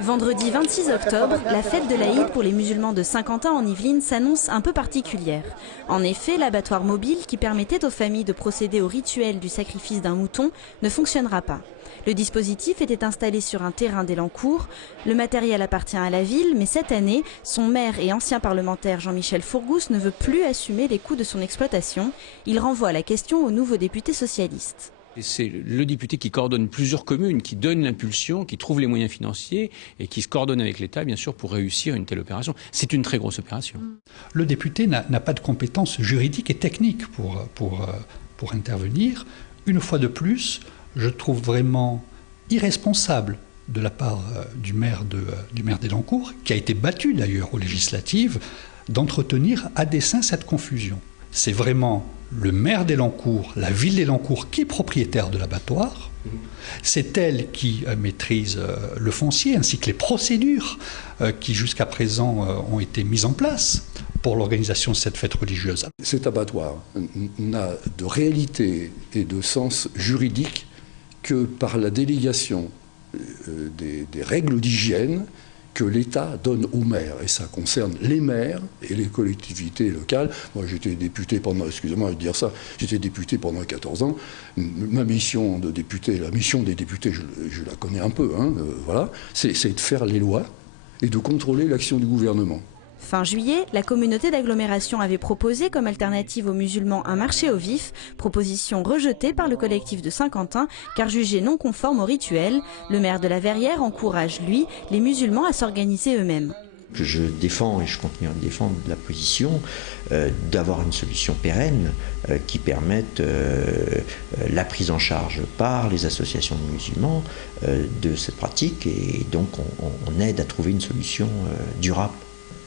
Vendredi 26 octobre, la fête de l'Aïd pour les musulmans de Saint-Quentin en Yvelines s'annonce un peu particulière. En effet, l'abattoir mobile qui permettait aux familles de procéder au rituel du sacrifice d'un mouton ne fonctionnera pas. Le dispositif était installé sur un terrain d'Élancourt. Le matériel appartient à la ville, mais cette année, son maire et ancien parlementaire Jean-Michel Fourgousse ne veut plus assumer les coûts de son exploitation. Il renvoie la question au nouveau député socialiste. C'est le député qui coordonne plusieurs communes, qui donne l'impulsion, qui trouve les moyens financiers et qui se coordonne avec l'État, bien sûr, pour réussir une telle opération. C'est une très grosse opération. Le député n'a pas de compétences juridiques et techniques pour intervenir. Une fois de plus, je trouve vraiment irresponsable de la part du maire d'Élancourt, qui a été battu d'ailleurs aux législatives, d'entretenir à dessein cette confusion. C'est vraiment le maire d'Élancourt, la ville d'Élancourt qui est propriétaire de l'abattoir. C'est elle qui maîtrise le foncier ainsi que les procédures qui jusqu'à présent ont été mises en place pour l'organisation de cette fête religieuse. Cet abattoir n'a de réalité et de sens juridique que par la délégation des règles d'hygiène que l'État donne aux maires. Et ça concerne les maires et les collectivités locales. Moi, j'étais député pendant, excusez-moi de dire ça, j'étais député pendant 14 ans. Ma mission de député, la mission des députés, je la connais un peu, voilà, c'est de faire les lois et de contrôler l'action du gouvernement. Fin juillet, la communauté d'agglomération avait proposé comme alternative aux musulmans un marché au vif, proposition rejetée par le collectif de Saint-Quentin car jugée non conforme au rituel. Le maire de la Verrière encourage, lui, les musulmans à s'organiser eux-mêmes. Je défends et je continue à défendre la position d'avoir une solution pérenne qui permette la prise en charge par les associations de musulmans de cette pratique et donc on aide à trouver une solution durable.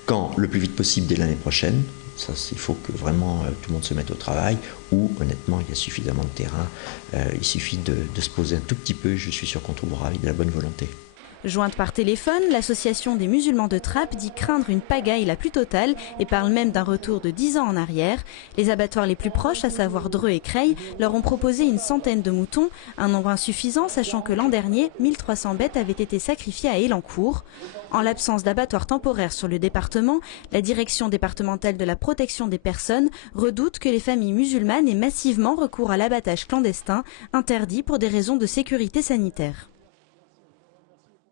Quand le plus vite possible dès l'année prochaine, ça, il faut que vraiment tout le monde se mette au travail, ou honnêtement il y a suffisamment de terrain, il suffit de se poser un tout petit peu, je suis sûr qu'on trouvera avec de la bonne volonté. Jointe par téléphone, l'association des musulmans de Trappes dit craindre une pagaille la plus totale et parle même d'un retour de 10 ans en arrière. Les abattoirs les plus proches, à savoir Dreux et Creil, leur ont proposé une centaine de moutons, un nombre insuffisant sachant que l'an dernier, 1300 bêtes avaient été sacrifiées à Élancourt. En l'absence d'abattoirs temporaires sur le département, la direction départementale de la protection des personnes redoute que les familles musulmanes aient massivement recours à l'abattage clandestin, interdit pour des raisons de sécurité sanitaire.